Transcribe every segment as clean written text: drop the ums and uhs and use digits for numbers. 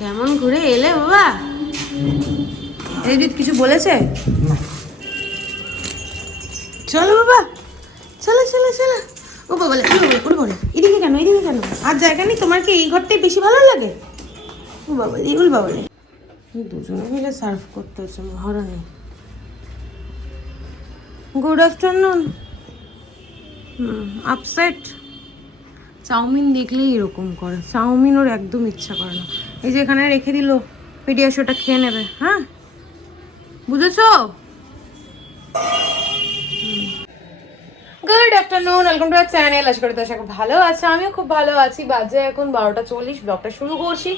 কেমন ঘুরে এলে বাবা? এদিক কিছু বলেছে? চলো বাবা, চলো চলো চলো। ও বাবা, এদিকে কেন, এদিকে কেন? আর জায়গা নেই তোমার? কি এই ঘরটাই বেশি ভালো লাগে? ও বাবা, এগুলো বাবা, দুজনে মিলে সার্ভ করতে হচ্ছে মহারানী। Good afternoon. আপসেট। চাউমিন দেখলেই এরকম করে, চাউমিন ওর একদম ইচ্ছা করে না। এই যে এখানে রেখে দিল, পেডিয়াশোটা খেয়ে নেবে। হ্যাঁ, বুঝেছো? Good afternoon, welcome to our channel. আশা করি তোমরা ভালো আছো, আমিও খুব ভালো আছি। বাজে এখন 12:40, ব্লগটা শুরু করছি।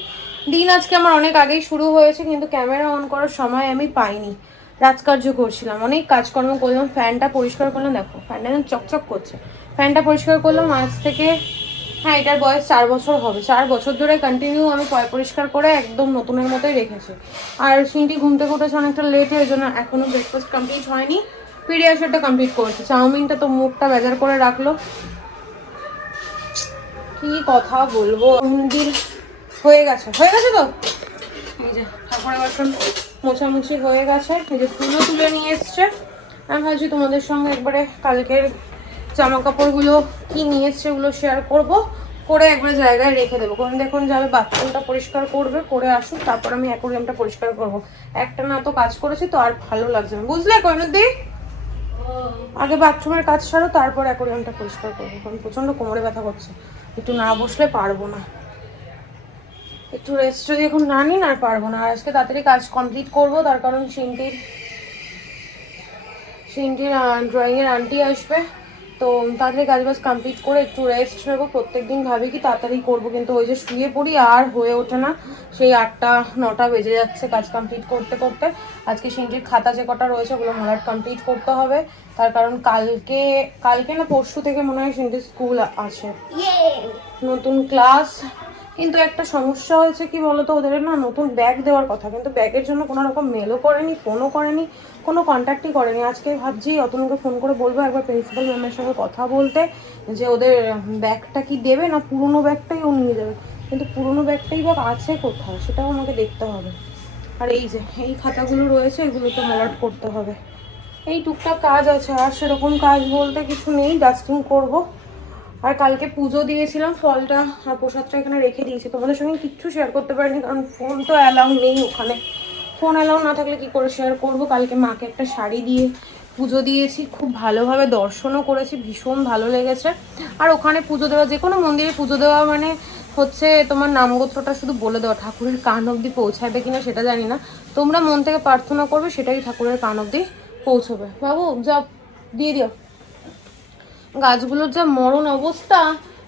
দিন আজকে আমার অনেক আগেই শুরু হয়েছে, কিন্তু ক্যামেরা অন করার সময় আমি পাইনি। রাজকার্য করছিলাম, অনেক কাজকর্ম করলাম। ফ্যানটা পরিষ্কার করলাম, দেখো ফ্যানটা একদম চকচক করছে। ফ্যানটা পরিষ্কার করলাম আজ থেকে, হ্যাঁ এটার বয়স 4 বছর হবে। 4 বছর ধরে কন্টিনিউ আমি পরিষ্কার করে একদম নতুনের মতোই রেখেছি। আর সিনটি ঘুম থেকে উঠেছে অনেকটা লেট, হয়ে জন্য এখনো ব্রেকফাস্ট কমপ্লিট হয়নি। পিডিয়াশোরটা কমপ্লিট করেছে। চাউমিনটা তো মুখটা বেজার করে রাখলো। কি কথা বলবো, দিন হয়ে গেছে, হয়ে গেছে তো। এই যে ঠাকুরের বাসন মোছামুছি হয়ে গেছে, এই যে ফুলও তুলে নিয়ে এসছে। আমি ভাবছি তোমাদের সঙ্গে একবারে কালকের জামা কাপড়গুলো কি নিয়ে এসছে ওগুলো শেয়ার করব, করে একবারে জায়গায় রেখে দেবো। কোন দেখুন যাবে বাথরুমটা পরিষ্কার করবে, করে আসুক, তারপর আমি অ্যাকোয়ারিয়ামটা পরিষ্কার করব। একটা না তো কাজ করেছি তো আর ভালো লাগছে না, বুঝলে কৈনদি? আগে বাথরুমের কাজ সারো, তারপর অ্যাকোয়ারিয়ামটা পরিষ্কার করবো, কারণ প্রচণ্ড কোমরে ব্যথা করছে। একটু না বসলে পারবো না, একটু রেস্ট যদি এখন না নিই না আর পারবো না। আর আজকে তাড়াতাড়ি কাজ কমপ্লিট করবো, তার কারণ সিনটির ড্রয়িংয়ের আন্টি আসবে, তো তাড়াতাড়ি কাজ বাজ কমপ্লিট করে একটু রেস্ট নেবো। প্রত্যেকদিন ভাবি কি তাড়াতাড়ি করবো, কিন্তু ওই যে শুয়ে পড়ি আর হয়ে ওঠে না। সেই 8টা-9টা বেজে যাচ্ছে কাজ কমপ্লিট করতে করতে। আজকে সিনটির খাতা যে কটা রয়েছে ওগুলো মলাট কমপ্লিট করতে হবে, তার কারণ কালকে না পরশু থেকে মনে হয় সিনটির স্কুল আছে, নতুন ক্লাস। কিন্তু একটা সমস্যা হয়েছে কি বলতো, ওদের না নতুন ব্যাগ দেওয়ার কথা, কিন্তু ব্যাগের জন্য কোনো রকম মেলও করেনি, ফোনও করেনি, কোনো কন্ট্যাক্টই করেনি। আজকে ভাবছি অতনুকে ফোন করে বলবো একবার প্রিন্সিপাল ম্যামের সঙ্গে কথা বলতে, যে ওদের ব্যাগটা কি দেবে না পুরনো ব্যাগটাই ও নিয়ে যাবে। কিন্তু পুরনো ব্যাগটাই বা আছে কোথাও সেটাও আমাকে দেখতে হবে। আর এই যে এই খাতাগুলো রয়েছে, এগুলো তো মলাট করতে হবে। এই টুকটাক কাজ আছে, আর সেরকম কাজ বলতে কিছু নেই। ডাস্টিং করব। আর কালকে পুজো দিয়েছিলাম, ফলটা আর প্রসাদটা এখানে রেখে দিয়েছি। তোমাদের সঙ্গে কিচ্ছু শেয়ার করতে পারিনি, কারণ ফোন তো অ্যালাউ নেই ওখানে। ফোন অ্যালাউ না থাকলে কি করে শেয়ার করব। কালকে মাকে একটা শাড়ি দিয়ে পুজো দিয়েছি, খুব ভালোভাবে দর্শনও করেছি, ভীষণ ভালো লেগেছে। আর ওখানে পুজো দেওয়া, যে কোনো মন্দিরে পুজো দেওয়া মানে হচ্ছে তোমার নামগোত্রটা শুধু বলে দেওয়া, ঠাকুরের কান অবধি পৌঁছাবে কিনা সেটা জানি না। তোমরা মন থেকে প্রার্থনা করবে, সেটাই ঠাকুরের কান অবধি পৌঁছবে। বাবু যা দিয়ে দিও। গাছগুলোর যা মরণ অবস্থা,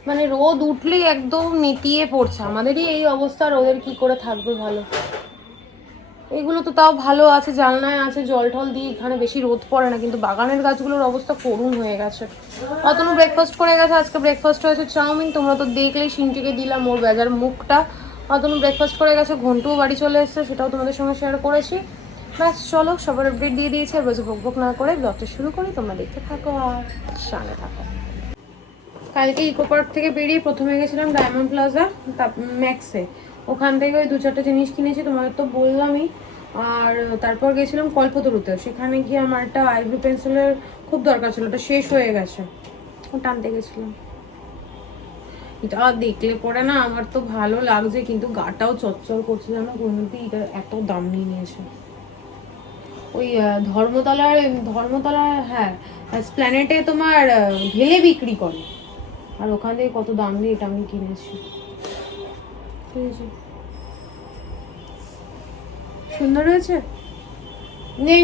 মানে রোদ উঠলেই একদম নেতিয়ে পড়ছে। আমাদেরই এই অবস্থা, রোদের কি করে থাকবে ভালো। এগুলো তো তাও ভালো আছে, জানলায় আছে, জল টল দিয়ে এখানে বেশি রোদ পড়ে না, কিন্তু বাগানের গাছগুলোর অবস্থা করুণ হয়ে গেছে। অতনু ব্রেকফাস্ট করে গেছে, আজকে ব্রেকফাস্ট হয়েছে চাউমিন। তোমরা তো দেখলেই সিনটিকে দিলাম ওর বেজার মুখটা। অতনু ব্রেকফাস্ট করে গেছে, ঘন্টুও বাড়ি চলে এসেছে, সেটাও তোমাদের সঙ্গে শেয়ার করেছি। ব্যাস চলো, সবার আপডেট দিয়ে দিয়েছি, আর বেশি বকবক না করে ব্লগটা শুরু করি। তোমরা দেখতে থাকো আর সঙ্গে থাকো। কালকে ইকো পার্ক থেকে বেরিয়ে প্রথমে গেছিলাম ডায়মন্ড প্লাজা, ম্যাক্সে। ওখান থেকে ওই 2-4টা জিনিস কিনেছি, তোমাদের তো বললামই। আর তারপর গেছিলাম কল্পতরুতে, সেখানে গিয়ে আমার একটা আইব্রো পেন্সিলের খুব দরকার ছিল, ওটা শেষ হয়ে গেছে, ওটা আনতে গেছিলাম। এটা দেখলে পরে না আমার তো ভালো লাগছে, কিন্তু গাটাও চচ্চর করছে, জানো কোনোদিন এটা এত দাম নিয়ে নিয়েছে। ওই ধর্মতলার হ্যাঁ স্প্ল্যানেটে তোমার ঢেলে বিক্রি করে, আর ওখান থেকে কত দাম দিয়ে এটা আমি কিনেছি। সুন্দর হয়েছে নে।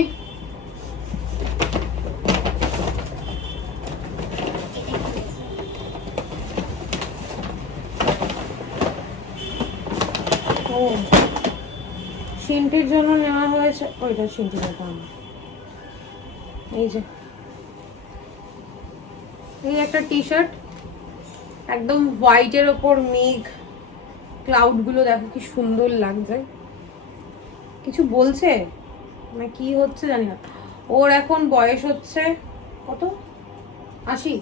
ও সিনটির জন্য নেওয়া হয়েছে, ওইটা সিনটির জন্য। এই যে এই একটা টি শার্ট, একদম হোয়াইটের ওপর মেঘ, ক্লাউড গুলো দেখো কি সুন্দর লাগছে। কিছু বলছে না কি হচ্ছে জানি না। ওর এখন বয়স হচ্ছে কত, 80।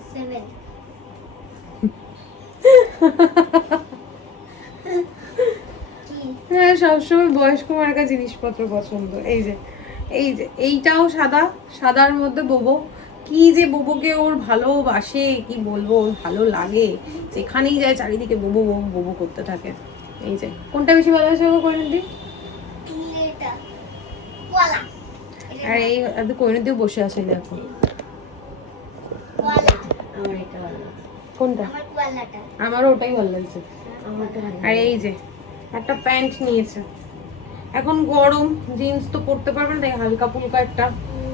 হ্যাঁ, সবসময় বয়স্ক মার্কা জিনিসপত্র পছন্দ। এই যে এইটাও সাদা, সাদার মধ্যে বোবো। কি যে বোবোকে ওর ভালোবাসে, কি বলবো, ওর ভালো লাগে, যেখানেই যায় চারিদিকে বোবো বোবো বোবো করতে থাকে। এই যে কোনটা বেশি ভালোবাসে ও কৈনদি? আর এই কৈনদিও বসে আছে দেখো। কোনটা? আমারও ওটাই ভালো লাগছে। আর এই যে একটা প্যান্ট নিয়েছে, এখন গরম, জিন্স তো পরতে পারবে না, তাই হালকা ফুলকা একটা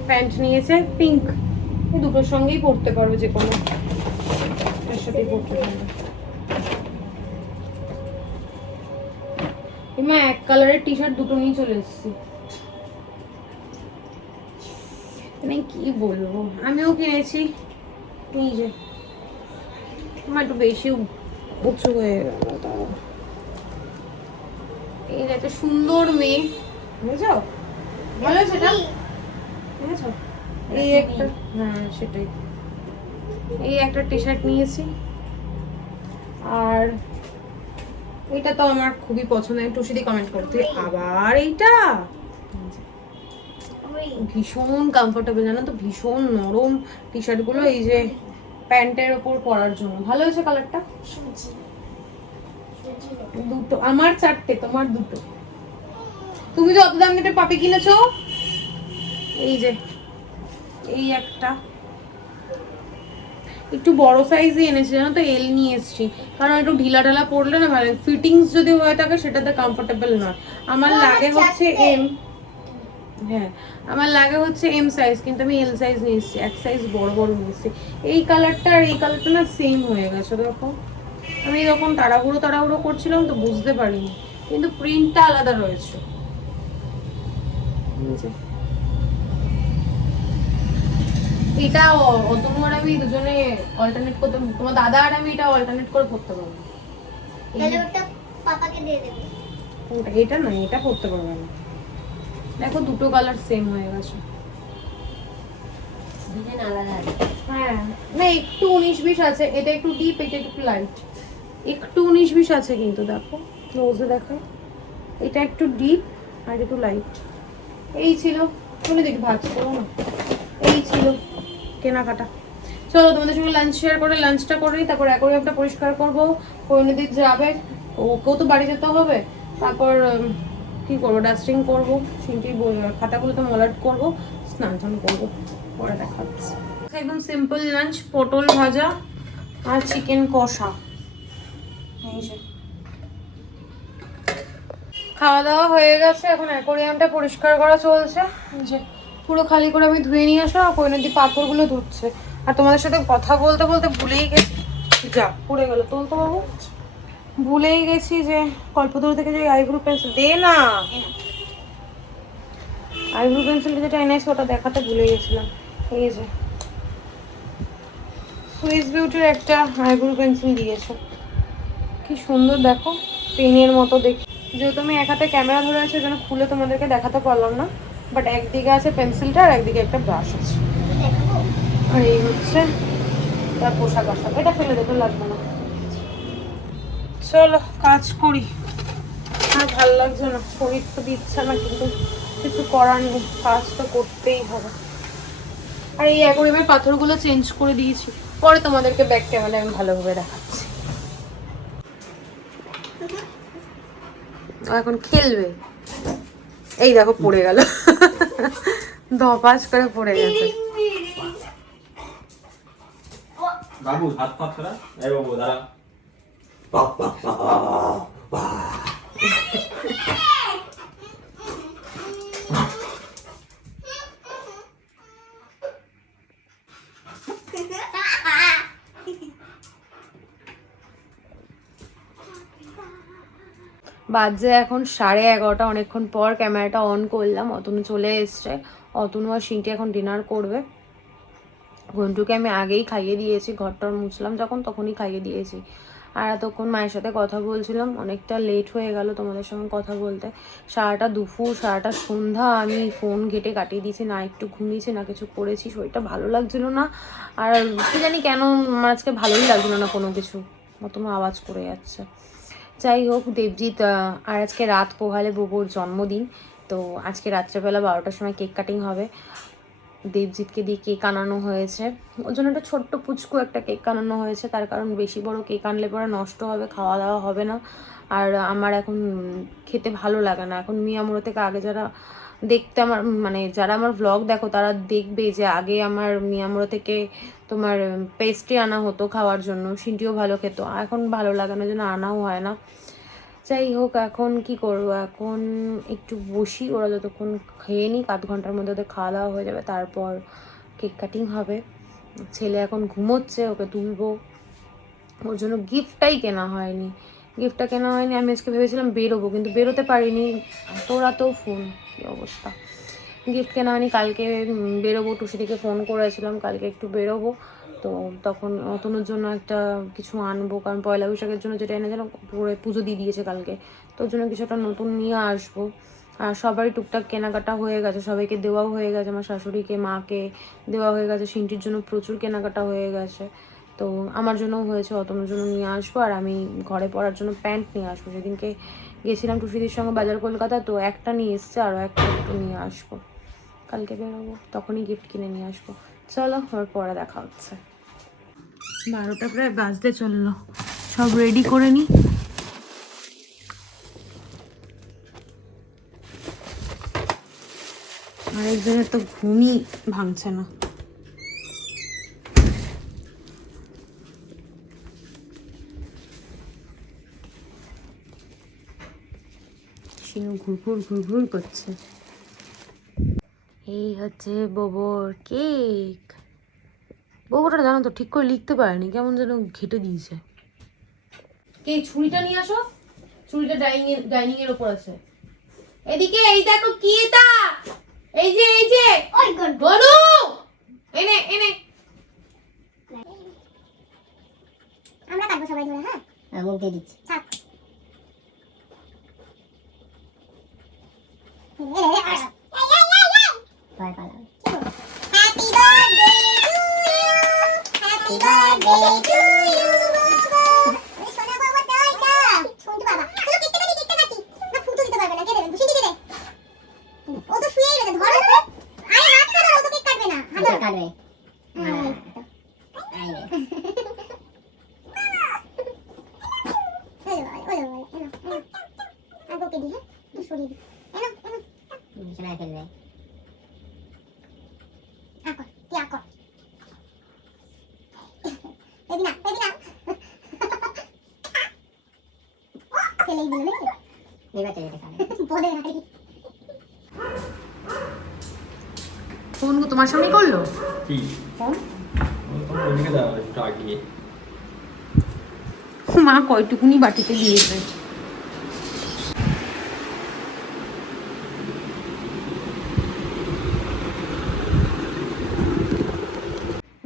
প্যান্ট নিয়েছে পিঙ্ক। দুটোর সঙ্গেই পরতে পারবে, যে কোনো এর সাথেই পরতে পারবে। এমা এক কালারের টি শার্ট দুটো নিয়ে চলে এসেছি, মানে কি বলবো। আমিও কিনেছি, এই যে আমার একটু বেশি উঁচু হয়ে গেল। এই একটা সুন্দর মেয়ে, বুঝছো? ভালো সেটা বুঝেছো? এই একটা, হ্যাঁ সেটাই, এই একটা টি শার্ট নিয়েছি। আর এটা তো আমার খুবই পছন্দ, আমি টুসিদি কমেন্ট করতে। আবার এইটা ভীষণ কমফোর্টেবল, জানো তো, ভীষণ নরম টি শার্ট গুলো, এই যে প্যান্টের ওপর পরার জন্য ভালো হয়েছে কালারটা। দুটো আমার, চারটে তোমার, দুটো। তুমি তো অত দাম দিয়ে পাপি কিনেছো। এই যে এই একটা একটু বড় সাইজই এনেছি, জানো তো, এল নিয়ে এসেছি, কারণ একটু ঢিলা ঢালা পড়লে না, মানে ফিটিংস যদি হয়ে থাকে সেটাতে কমফোর্টেবল নয়। আমার লাগে হচ্ছে এম, হ্যাঁ আমার লাগে হচ্ছে এম সাইজ, কিন্তু আমি এল সাইজ নিয়ে এসেছি, এক সাইজ বড় বড় নিয়ে এসেছি। এই কালারটা আর এই কালারটা না সেম হয়ে গেছে, দেখো। আমি যখন তাড়াহুড়ো করছিলাম তো বুঝতে পারিনি, কিন্তু প্রিন্টটা আলাদা রয়েছে। এটা অতনু আর আমি দুজনে অল্টারনেট করতে, তোমার দাদা আর আমি এটা অল্টারনেট করে পড়তে পারবো। তাহলে ওটা পাপাকে দিয়ে দেবে। এটা না, এটা পড়তে পারবে না। দেখো দুটো কালার সেম হয়ে গেছে, দুজন আলাদা আছে। হ্যাঁ না একটু 19-20 আছে, এটা একটু ডিপ, এটা একটু লাইট, একটু 19-20 আছে কিন্তু, দেখো ক্লোজে দেখো, এটা একটু ডিপ আর একটু লাইট। এই ছিল, তুমি দেখি ভাজ করো না, এই ছিল কেনাকাটা। চলো তোমাদের সঙ্গে লাঞ্চ শেয়ার করে লাঞ্চটা করি, তারপর অ্যাকোয়ারিয়ামটা পরিষ্কার করবো, পরিণতি যাবে, ওকেও তো বাড়ি যেতে হবে, তারপর কি করবো, ডাস্টিং করবো, সিনটির খাতাগুলো তো মলাট করবো, স্নান টান করবো, পরে দেখাচ্ছি। একদম সিম্পল লাঞ্চ, পটল ভাজা আর চিকেন কষা। এই যে খাওয়া দাওয়া হয়ে গেছে, এখন অ্যাকোয়ারিয়ামটা পরিষ্কার করা চলছে। এই যে পুরো খালি করে আমি ধুয়ে নিয়ে আসা, পরিণতি পাথরগুলো ধুচ্ছে। আর তোমাদের সাথে কথা বলতে বলতে ভুলেই গেছি, যা পড়ে গেল, তুলতে বাবু, ভুলেই গেছি যে কল্পতরু থেকে যে আইব্রো পেন্সিল দে না, আইব্রো পেন্সিল যেটা এনেছি ওটা দেখাতে ভুলে গেছিলাম। এই যে সুইস বিউটির একটা আইব্রো পেন্সিল দিয়েছে, কি সুন্দর দেখো, পেনের মতো দেখি। যেহেতু আমি এক হাতে ক্যামেরা ধরে আছি, ওই জন্য খুলে তোমাদেরকে দেখাতে পারলাম না, বাট একদিকে আছে পেন্সিলটা আর একদিকে একটা ব্রাশ আছে। আর এই হচ্ছে তার পোশাক আশাক, এটা ফেলে দিতে লাগবে না। চলো কাজ করি, আর ভালো লাগছে না, শরীর তো দিচ্ছে না, কিন্তু কিছু করার নেই, কাজ তো করতেই হবে। আর এই অ্যাকোয়ারিয়ামের পাথরগুলো চেঞ্জ করে দিয়েছি, পরে তোমাদেরকে ব্যাক ক্যামেরায় আমি ভালোভাবে দেখাচ্ছি। এখন খেলবে, এই দেখো পড়ে গেল, ধপাস করে পড়ে গেছে। বাবু হাত পা ছড়া, এই বাবু দাঁড়া। বাজে এখন 11:30, অনেকক্ষণ পর ক্যামেরাটা অন করলাম, অতনু চলে এসছে। অতনু আর সিনটি এখন ডিনার করবে। ঘন্টুকে আমি আগেই খাইয়ে দিয়েছি, ঘরটা মুছলাম যখন তখনই খাইয়ে দিয়েছি। আর এতক্ষণ মায়ের সাথে কথা বলছিলাম, অনেকটা লেট হয়ে গেল তোমাদের সঙ্গে কথা বলতে। সারাটা দুপুর সারাটা সন্ধ্যা আমি ফোন ঘেটে কাটিয়ে দিয়েছি, না একটু ঘুমিয়েছি না কিছু করেছি, শরীরটা ভালো লাগছিল না। আর কি জানি কেন আজকে ভালোই লাগছিল না কোনো কিছু, অতনু আওয়াজ করে যাচ্ছে। যাই হোক, দেবজিৎ আর আজকে রাত পোহালে বুবুর জন্মদিন, তো আজকে রাত্রেবেলা 12টার সময় কেক কাটিং হবে। দেবজিৎকে দিয়ে কেক আনানো হয়েছে, ওর জন্য একটা ছোট্ট পুচকু একটা কেক আনানো হয়েছে, তার কারণ বেশি বড় কেক আনলে পরে নষ্ট হবে, খাওয়া দাওয়া হবে না। আর আমার এখন খেতে ভালো লাগে না। এখন মিয়ামোড়ো থেকে আগে যারা দেখতে আমার মানে যারা আমার ভ্লগ দেখো তারা দেখবে যে আগে আমার মিয়ামোড়ো থেকে তোমার পেস্ট্রি আনা হতো খাওয়ার জন্য, সিনটিও ভালো খেত। এখন ভালো লাগে না, জন্য আনাও হয় না। যাই হোক, এখন কি করবো, এখন একটু বসি, ওরা যতক্ষণ খেয়ে নিক, আধ ঘন্টার মধ্যে ওদের খাওয়া দাওয়া হয়ে যাবে, তারপর কেক কাটিং হবে। ছেলে এখন ঘুমোচ্ছে, ওকে তুলবো। ওর জন্য গিফটটাই কেনা হয়নি, গিফটটা কেনা হয়নি। আমি আজকে ভেবেছিলাম বেরোবো, কিন্তু বেরোতে পারিনি, তোরাতেও ফোন, কী অবস্থা। গিফট কেনা হয়নি, কালকে বেরোবো, টুসিদিকে ফোন করেছিলাম কালকে একটু বেরোবো, তো তখন অতনুর জন্য একটা কিছু আনবো, কারণ পয়লা বৈশাখের জন্য যেটা এনে যেন পুরো পুজো দিয়ে দিয়েছে কালকে, তো ওর জন্য কিছু একটা নতুন নিয়ে আসবো। আর সবারই টুকটাক কেনাকাটা হয়ে গেছে, সবাইকে দেওয়াও হয়ে গেছে, আমার শাশুড়িকে মাকে দেওয়া হয়ে গেছে, সিনটির জন্য প্রচুর কেনাকাটা হয়ে গেছে, তো আমার জন্যও হয়েছে, অতনুর জন্য নিয়ে আসবো। আর আমি ঘরে পরার জন্য প্যান্ট নিয়ে আসবো, সেদিনকে গেছিলাম টুসিদির সঙ্গে বাজার কলকাতা, তো একটা নিয়ে এসছে, আরও একটা একটু নিয়ে আসবো, কালকে বেরোবো, তখনই গিফট কিনে নিয়ে আসবো। চলো, আমার পরে দেখা হচ্ছে। 12টা প্রায় বাজতে চললো, সব রেডি করে নি। আরেকজনের তো ঘুমই ভাঙছে না। শিনু ঘুরঘুর ঘুরঘুর করছে। এই হচ্ছে বোবর কেক। বোবরটা জানো তো ঠিক করে লিখতে পারেনি, কেমন যেন ঘেটে দিয়েছে। কে ছুরিটা নিয়ে আসো, ছুরিটা ডাইনিং এর উপর আছে। এদিকে এই দেখো কি এটা, এই যে ওই গড, বনু, এনে এনে। আমরা কাটবো সবাই ধরে। হ্যাঁ, আমি দিয়ে দিচ্ছি। থাক। Bye bye. Happy birthday to you, happy birthday to you বাবা। সোনা বাবা টাইটা শুনতে বাবা, চলো কেকটা কাটি। না ফুটো দিতে পারবে না, কে দেবে? বুঝি দিতে দে। ও তো শুয়েই রয়েছে, ধরো। আরে হাত ধরো, ও তো কেক কাটবে না, হাত ধরো। কাটবে। হ্যাঁ, আই রে। আগে দি, হ্যাঁ, তুই সরিয়ে দি। এনো সোনা খেলবে। আকর, তুই আকর। বেবি না খেলেই দিল নাকি? এবার চলে যেতে খাবে বলে নাই। ফোন তোমার সামনে করলো কি ফোন? ও তো ওদিকে দাও একটু আগিয়ে। মা কয়টুকুনি বাটিতে দিয়েছে।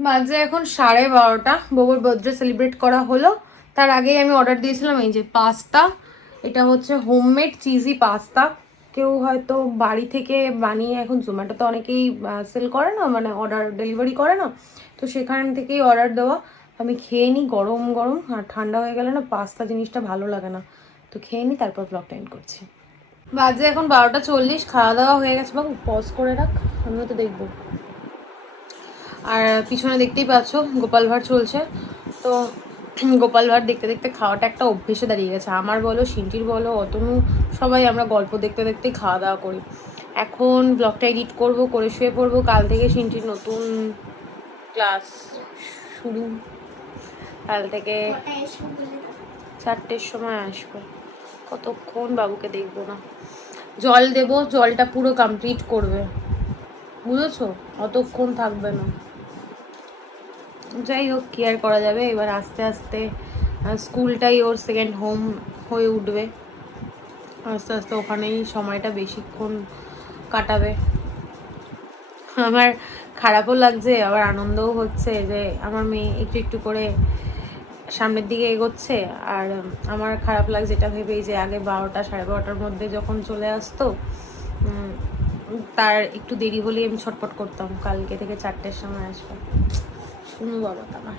বাজে এখন 12:30। বউর বার্থডে সেলিব্রেট করা হলো, তার আগেই আমি অর্ডার দিয়েছিলাম এই যে পাস্তা। এটা হচ্ছে হোমমেড চিজি পাস্তা। কেউ হয়তো বাড়ি থেকে বানিয়ে, এখন জোম্যাটোতে অনেকেই সেল করে না, মানে অর্ডার ডেলিভারি করে না, তো সেখান থেকেই অর্ডার দেওয়া। আমি খেয়ে নিই গরম গরম, আর ঠান্ডা হয়ে গেলে না পাস্তা জিনিসটা ভালো লাগে না, তো খেয়ে নিই, তারপর ব্লগটা এন্ড করছি। বাজে এখন 12:40, খাওয়া দাওয়া হয়ে গেছে। বাবু পজ করে রাখ, আমিও তো দেখবো। আর পিছনে দেখতেই পাচ্ছ গোপাল ভাঁড় চলছে, তো গোপাল ভাঁড় দেখতে দেখতে খাওয়াটা একটা অভ্যেসে দাঁড়িয়ে গেছে। আমার বলো, সিনটির বলো, অতনু, সবাই আমরা গল্প দেখতে দেখতেই খাওয়া দাওয়া করি। এখন ব্লগটা এডিট করবো, করে শুয়ে পড়বো। কাল থেকে সিনটির নতুন ক্লাস শুরু, কাল থেকে 4টের সময় আসবে। কতক্ষণ বাবুকে দেখবো না, জল দেবো, জলটা পুরো কমপ্লিট করবে, বুঝেছো, অতক্ষণ থাকবে না। যাই হোক, কি আর করা যাবে, এবার আস্তে আস্তে স্কুলটাই ওর সেকেন্ড হোম হয়ে উঠবে, আস্তে আস্তে ওখানেই সময়টা বেশিক্ষণ কাটাবে। আমার খারাপও লাগছে, আবার আনন্দও হচ্ছে যে আমার মেয়ে একটু একটু করে সামনের দিকে এগোচ্ছে। আর আমার খারাপ লাগছে এটা ভেবেই যে আগে 12টা 12:30-র মধ্যে যখন চলে আসতো, তার একটু দেরি হলেই আমি ছটপট করতাম, কালকে থেকে 4টের সময় আসবে। শুনো বাবা, আমার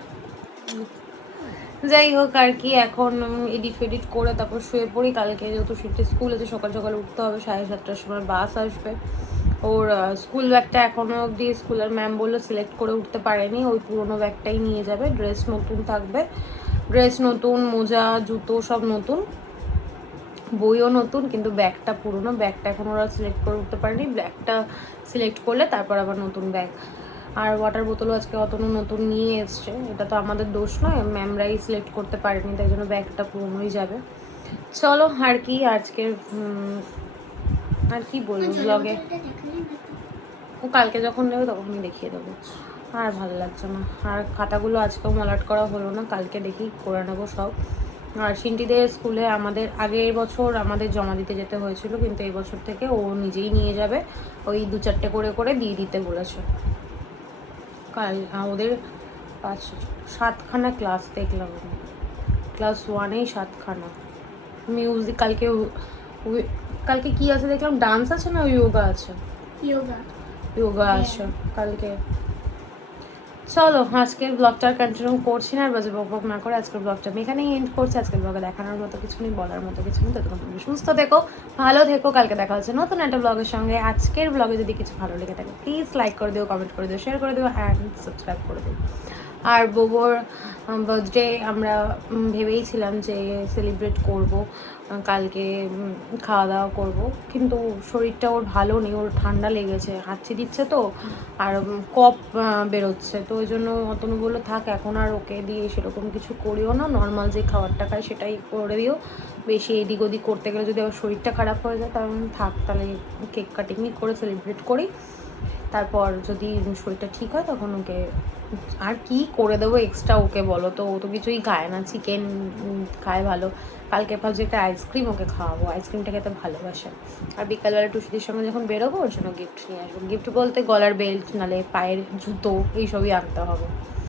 যাই হোক আর কি, এখন এডিট ফেডিট করে তারপর শুয়ে পড়ি। কালকে যেহেতু শিফটে স্কুল আছে, সকাল সকাল উঠতে হবে, 7:30টার সময় বাস আসবে। ওর স্কুল ব্যাগটা এখনও অবধি স্কুলের ম্যাম বললো সিলেক্ট করে উঠতে পারেনি, ওই পুরোনো ব্যাগটাই নিয়ে যাবে। ড্রেস নতুন থাকবে, ড্রেস নতুন, মোজা জুতো সব নতুন, বইও নতুন, কিন্তু ব্যাগটা পুরোনো। ব্যাগটা এখন ওরা সিলেক্ট করে উঠতে পারেনি, ব্যাগটা সিলেক্ট করলে তারপর আবার নতুন ব্যাগ। আর ওয়াটার বোতলও আজকে অতনু নতুন নিয়ে এসছে, এটা তো আমাদের দোষ নয়, ম্যামরাই সিলেক্ট করতে পারেনি, তাই জন্য ব্যাগটা পুরোনোই যাবে। চলো আর কি, আজকে আর কি বলবো ব্লগে, ও কালকে যখন নেবে তখনই দেখিয়ে দেবো। আর ভালো লাগছে না, আর খাতাগুলো আজকেও মলাট করা হলো না, কালকে দেখি করে নেবো সব। আর সিন্টিদের স্কুলে আমাদের আগের বছর আমাদের জমা দিতে যেতে হয়েছিল, কিন্তু এই বছর থেকে ও নিজেই নিয়ে যাবে, ওই 2-4টে করে করে দিয়ে দিতে বলেছে। কাল ওদের 5-7খানা ক্লাস দেখলাম, ক্লাস 1-এই 7খানা। মিউজিক কালকে কি আছে দেখলাম, ডান্স আছে না যোগা আছে? যোগা আছে কালকে। চলো আজকের ব্লগটা কন্টিনিউ করছি না, আর বাজে বক না করে আজকের ব্লগটা আমি এখানেই এন্ড করছি। আজকের ব্লগে দেখানোর মতো কিছু নেই, বলার মতো কিছু নেই। ততক্ষণ তুমি সুস্থ থেকো, ভালো থেকো, কালকে দেখা হচ্ছে নতুন একটা ব্লগের সঙ্গে। আজকের ব্লগে যদি কিছু ভালো লেগে থাকে প্লিজ লাইক করে দিও, কমেন্ট করে দিও, শেয়ার করে দিও অ্যান্ড সাবস্ক্রাইব করে দিও। আর বোবোর বার্থডে আমরা ভেবেইছিলাম যে সেলিব্রেট করব, কালকে খাওয়া দাওয়া করব, কিন্তু শরীরটা ওর ভালো নেই, ওর ঠান্ডা লেগেছে, হাঁচি দিচ্ছে তো, আর কফ বেরোচ্ছে, তো ওই জন্য অতনু বললো থাক এখন আর ওকে দিয়ে সেরকম কিছু করিও না, নর্মাল যে খাবারটা খায় সেটাই করে দিও, বেশি এদিক ওদিক করতে গেলে যদি আবার শরীরটা খারাপ হয়ে যায়, তাহলে থাক, তাহলে কেক কাটিং করে সেলিব্রেট করি, তারপর যদি শরীরটা ঠিক হয় তখন ওকে আর কি করে দেবো এক্সট্রা, ওকে বলো তো, ও তো কিছুই খায় না, চিকেন খায় ভালো। কালকে ভাবছি একটা আইসক্রিম ওকে খাওয়াবো, আইসক্রিমটা খেতে ভালোবাসে। আর বিকালবেলা টুসিদের সঙ্গে যখন বেরোবো ওর জন্য গিফট নিয়ে আসবো, গিফট বলতে গলার বেল্ট, নালে পায়ের জুতো, এইসবই আনতে হবে।